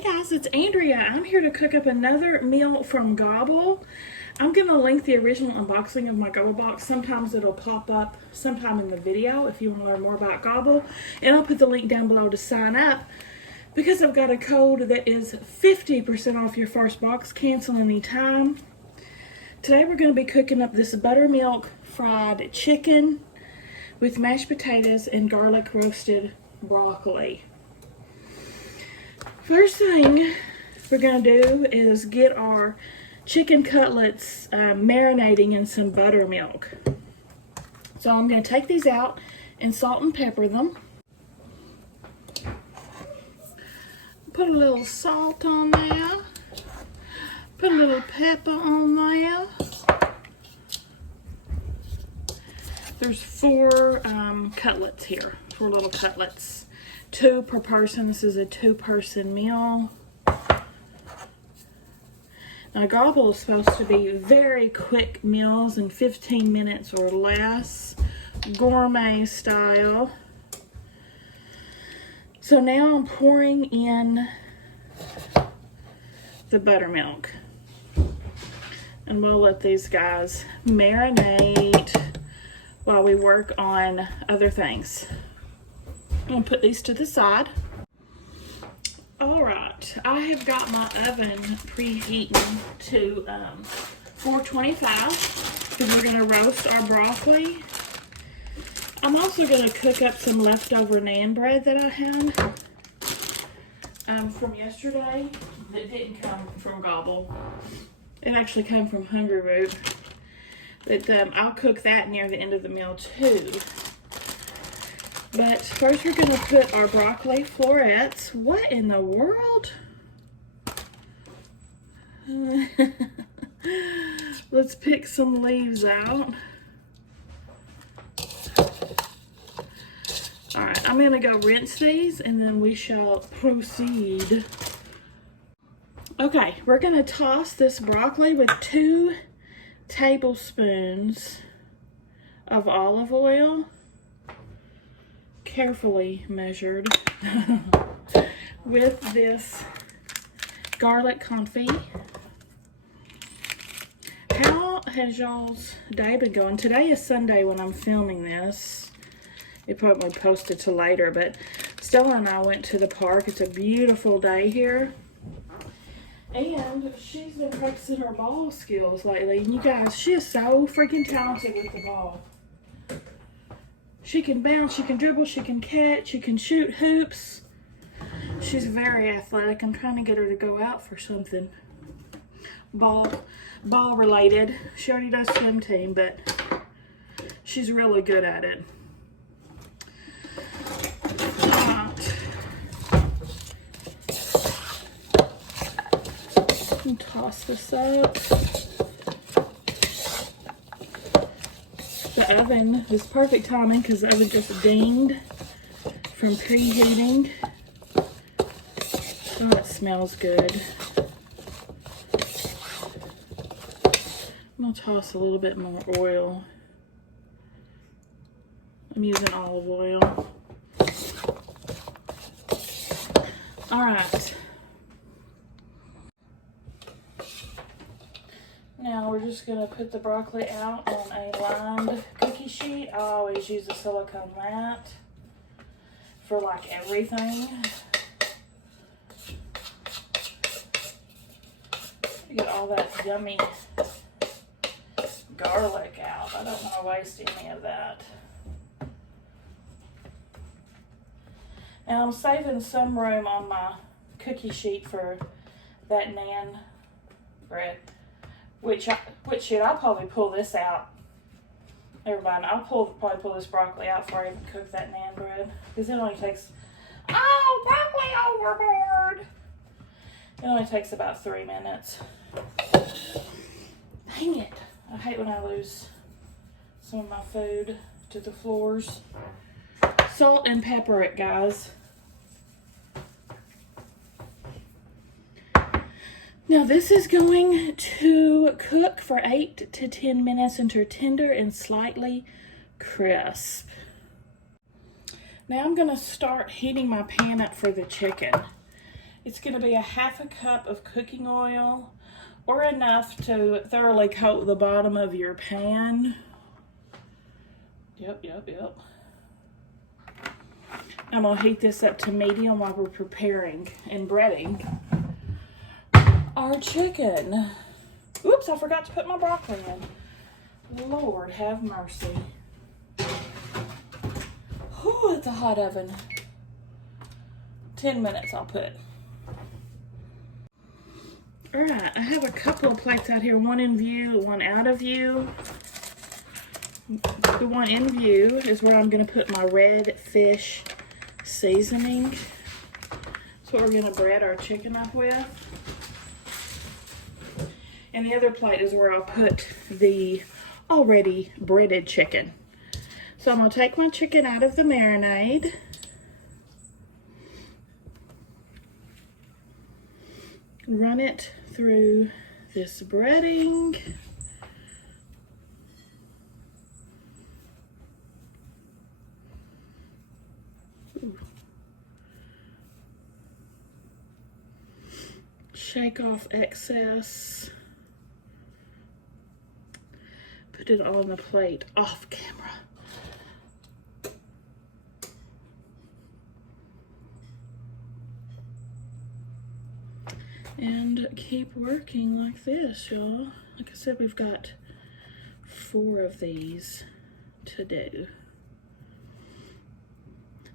Hey guys, it's Andrea. I'm here to cook up another meal from Gobble. I'm going to link the original unboxing of my Gobble box. Sometimes it'll pop up sometime in the video if you want to learn more about Gobble. And I'll put the link down below to sign up because I've got a code that is 50% off your first box. Cancel anytime. Today we're going to be cooking up this buttermilk fried chicken with mashed potatoes and garlic roasted broccoli. First thing we're going to do is get our chicken cutlets marinating in some buttermilk. So I'm going to take these out and salt and pepper them. Put a little salt on there. Put a little pepper on there. There's four cutlets here, 4 little cutlets. 2 per person. This is a 2-person meal. Now, Gobble is supposed to be very quick meals in 15 minutes or less, gourmet style. So now I'm pouring in the buttermilk. And we'll let these guys marinate while we work on other things. I'm going to put these to the side. Alright, I have got my oven preheating to 425 because we're going to roast our broccoli. I'm also going to cook up some leftover Banan bread that I had from yesterday that didn't come from Gobble. It actually came from Hungry Root. But I'll cook that near the end of the meal too. But first we're going to put our broccoli florets. What in the world? Let's pick some leaves out. Alright, I'm going to go rinse these and then we shall proceed. Okay, we're going to toss this broccoli with 2 tablespoons of olive oil. Carefully measured with this garlic confit. How has y'all's day been going? Today is Sunday when I'm filming this. It probably posted to later, but Stella and I went to the park. It's a beautiful day here. And she's been practicing her ball skills lately. And you guys, she is so freaking talented with the ball. She can bounce, she can dribble, she can catch, she can shoot hoops. She's very athletic. I'm trying to get her to go out for something ball related. She already does swim team, but she's really good at it. Right. And toss this up. The oven is perfect timing because the oven just dinged from preheating. Oh, it smells good. I'm going to toss a little bit more oil. I'm using olive oil. All right. Now we're just going to put the broccoli out on a lined cookie sheet. I always use a silicone mat for like everything. You get all that yummy garlic out. I don't want to waste any of that. And I'm saving some room on my cookie sheet for that Banan bread. Which I'll probably pull this out. Never mind, I'll probably pull this broccoli out before I even cook that Banan bread. Because it only takes, broccoli overboard! It only takes about 3 minutes. Dang it. I hate when I lose some of my food to the floors. Salt and pepper it, guys. Now this is going to cook for 8 to 10 minutes until tender and slightly crisp. Now I'm going to start heating my pan up for the chicken. It's going to be a 1/2 cup of cooking oil, or enough to thoroughly coat the bottom of your pan. Yep. I'm going to heat this up to medium while we're preparing and breading our chicken. Oops, I forgot to put my broccoli in. Lord have mercy. Whew, it's a hot oven. 10 minutes I'll put. Alright, I have a couple of plates out here. One in view, one out of view. The one in view is where I'm going to put my red fish seasoning. That's what we're going to bread our chicken up with. And the other plate is where I'll put the already breaded chicken. So I'm going to take my chicken out of the marinade. Run it through this breading. Ooh. Shake off excess. Put it all on the plate off camera. And keep working like this, y'all. Like I said, we've got 4 of these to do.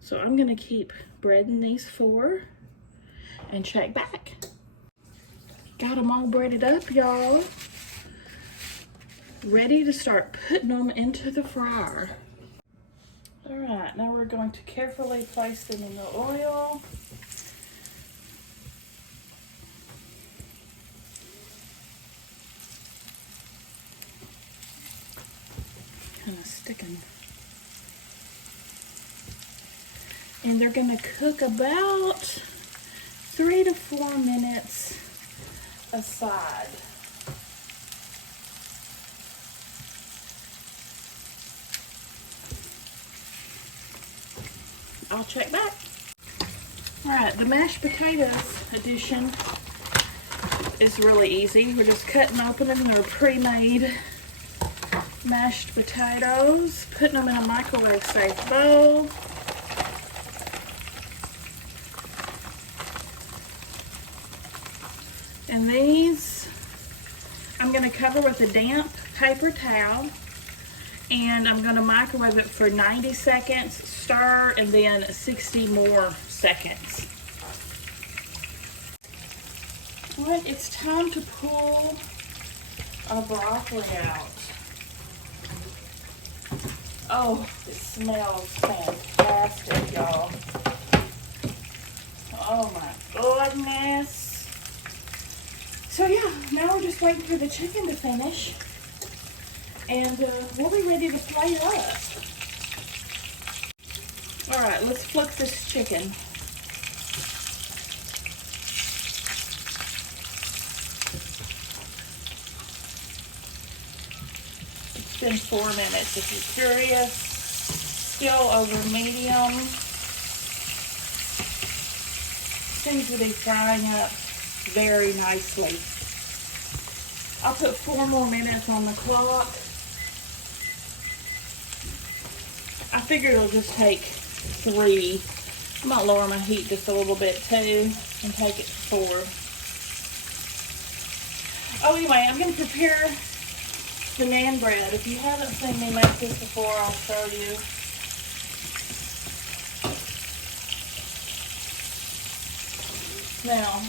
So I'm gonna keep breading these 4 and check back. Got them all breaded up, y'all. Ready to start putting them into the fryer. All right, now we're going to carefully place them in the oil. Kind of sticking. And they're gonna cook about 3 to 4 minutes aside. I'll check back. All right, the mashed potatoes edition is really easy. We're just cutting open them. They're pre-made mashed potatoes, putting them in a microwave safe bowl. And these I'm going to cover with a damp paper towel, and I'm going to microwave it for 90 seconds, stir, and then 60 more seconds. All right, it's time to pull our broccoli out. Oh, it smells fantastic, y'all. Oh my goodness. So yeah, now we're just waiting for the chicken to finish. And we'll be ready to plate up. All right, let's flip this chicken. It's been 4 minutes if you're curious. Still over medium. Seems to be frying up very nicely. I'll put 4 more minutes on the clock. I figured it'll just take 3. I might lower my heat just a little bit too and take it to 4. Oh, anyway, I'm going to prepare Banan Bread. If you haven't seen me make this before, I'll show you. Now,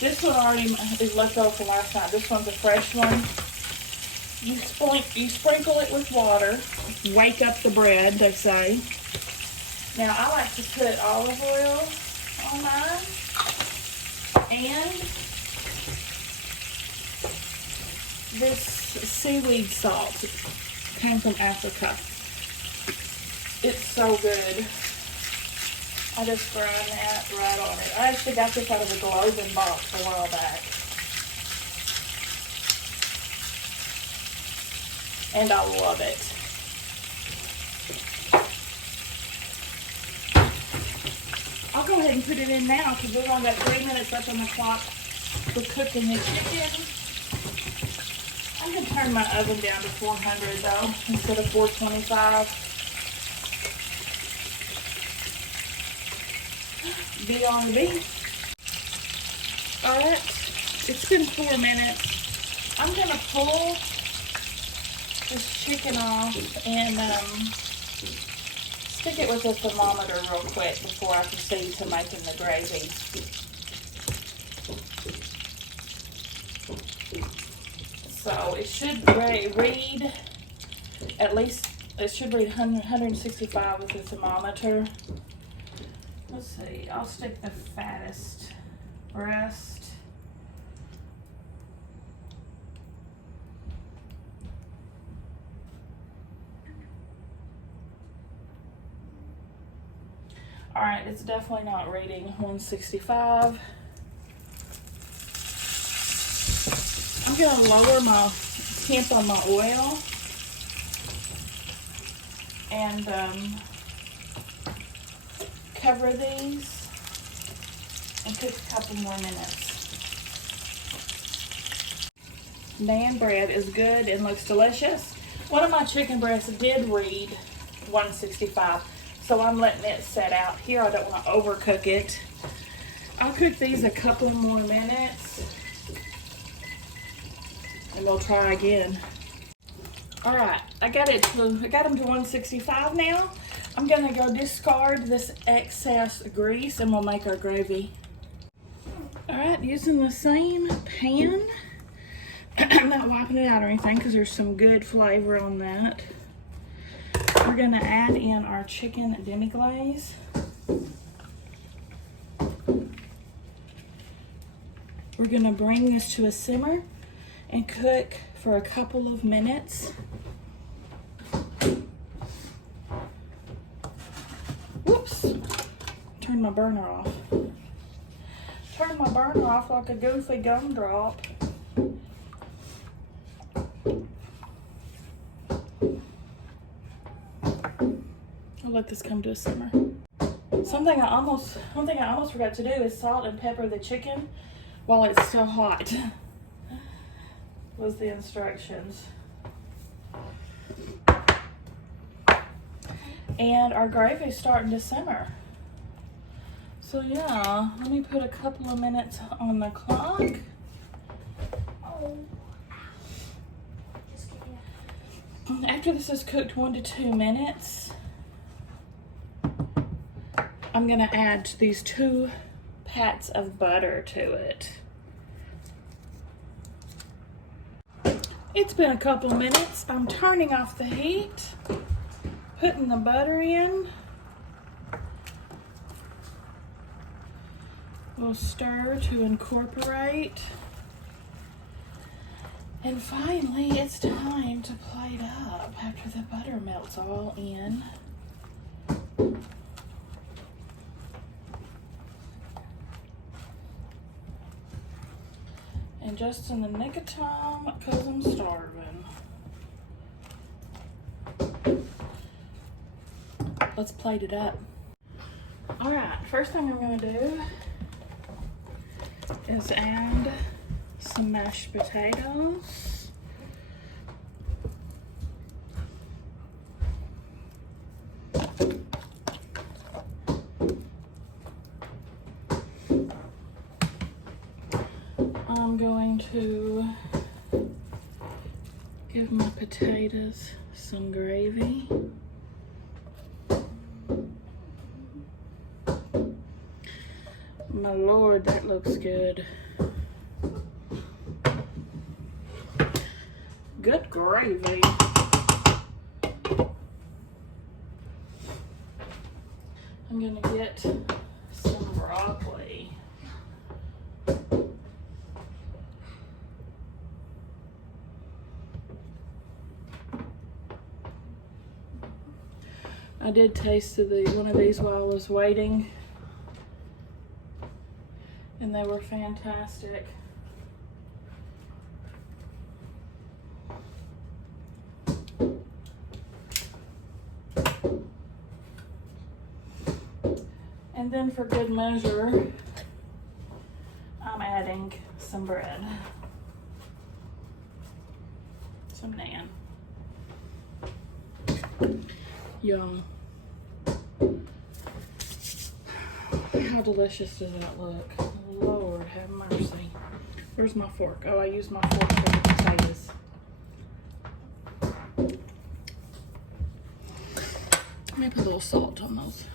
this one already is left over from last night. This one's a fresh one. You sprinkle it with water. Wake up the bread, they say. Now, I like to put olive oil on mine. And this seaweed salt. It came from Africa. It's so good. I just grind that right on it. I actually got this out of a Glaze box a while back. And I love it. I'll go ahead ahead and put it in now because we've only got 3 minutes left on the clock for cooking the chicken. I'm going to turn my oven down to 400 though, instead of 425. BRB. Alright, it's been 4 minutes. I'm going to pull this chicken off and stick it with a thermometer real quick before I proceed to making the gravy. So it should read, at least, it should read 165 with the thermometer. Let's see, I'll stick the fattest breast. All right, it's definitely not reading 165. I'm gonna lower my temp on my oil and cover these and cook a couple more minutes. Banan bread is good and looks delicious. One of my chicken breasts did read 165, so I'm letting it set out here. I don't want to overcook it. I'll cook these a couple more minutes and we'll try again. All right, I got them to 165 now. I'm gonna go discard this excess grease and we'll make our gravy. All right, using the same pan. I'm not wiping it out or anything because there's some good flavor on that. We're gonna add in our chicken Demi glaze. We're gonna bring this to a simmer and cook for a couple of minutes. Whoops, turn my burner off. Turn my burner off like a goofy gumdrop. I'll let this come to a simmer. One thing I almost forgot to do is salt and pepper the chicken while it's still hot. Was the instructions. And our gravy's starting to simmer. So yeah, let me put a couple of minutes on the clock. After this is cooked 1 to 2 minutes, I'm gonna add these 2 pats of butter to it. It's been a couple minutes. I'm turning off the heat, putting the butter in. We'll stir to incorporate. And finally, it's time to plate up after the butter melts all in. And just in the nick of time, because I'm starving. Let's plate it up. All right, first thing I'm gonna do is add some mashed potatoes. I'm going to give my potatoes some gravy. My Lord, that looks good. Good gravy. I'm gonna get some broccoli. I did taste one of these while I was waiting, and they were fantastic. And then for good measure, I'm adding some bread. Some naan. Yum. How delicious does that look? Lord have mercy. Where's my fork? Oh, I used my fork for the potatoes. Let me put a little salt on those.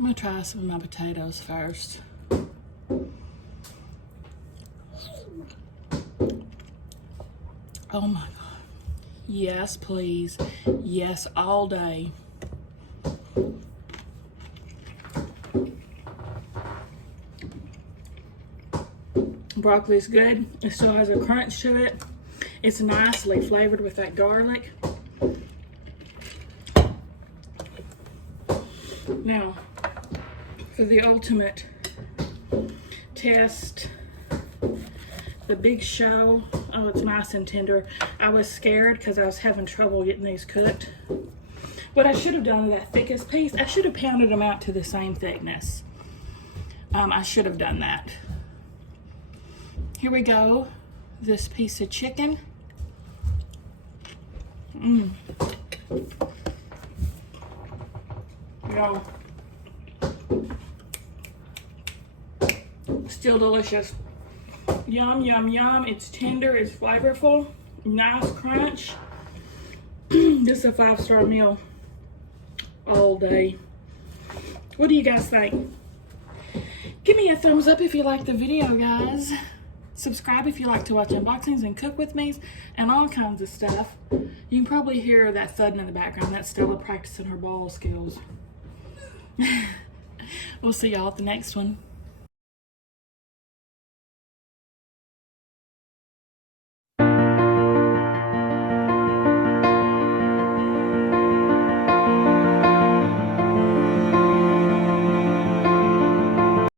I'm gonna try some of my potatoes first. Oh my God. Yes, please. Yes, all day. Broccoli's good. It still has a crunch to it. It's nicely flavored with that garlic. Now, for the ultimate test, the Big Show. Oh, it's nice and tender. I was scared because I was having trouble getting these cooked. What I should have done with that thickest piece, I should have pounded them out to the same thickness. I should have done that. Here we go. This piece of chicken. Yo. Still delicious. Yum, yum, yum. It's tender, it's flavorful, nice crunch. This is a 5-star meal all day. What do you guys think? Give me a thumbs up if you like the video, guys. Subscribe if you like to watch unboxings and cook with me and all kinds of stuff. You can probably hear that thudding in the background. That's Stella practicing her ball skills. We'll see y'all at the next one.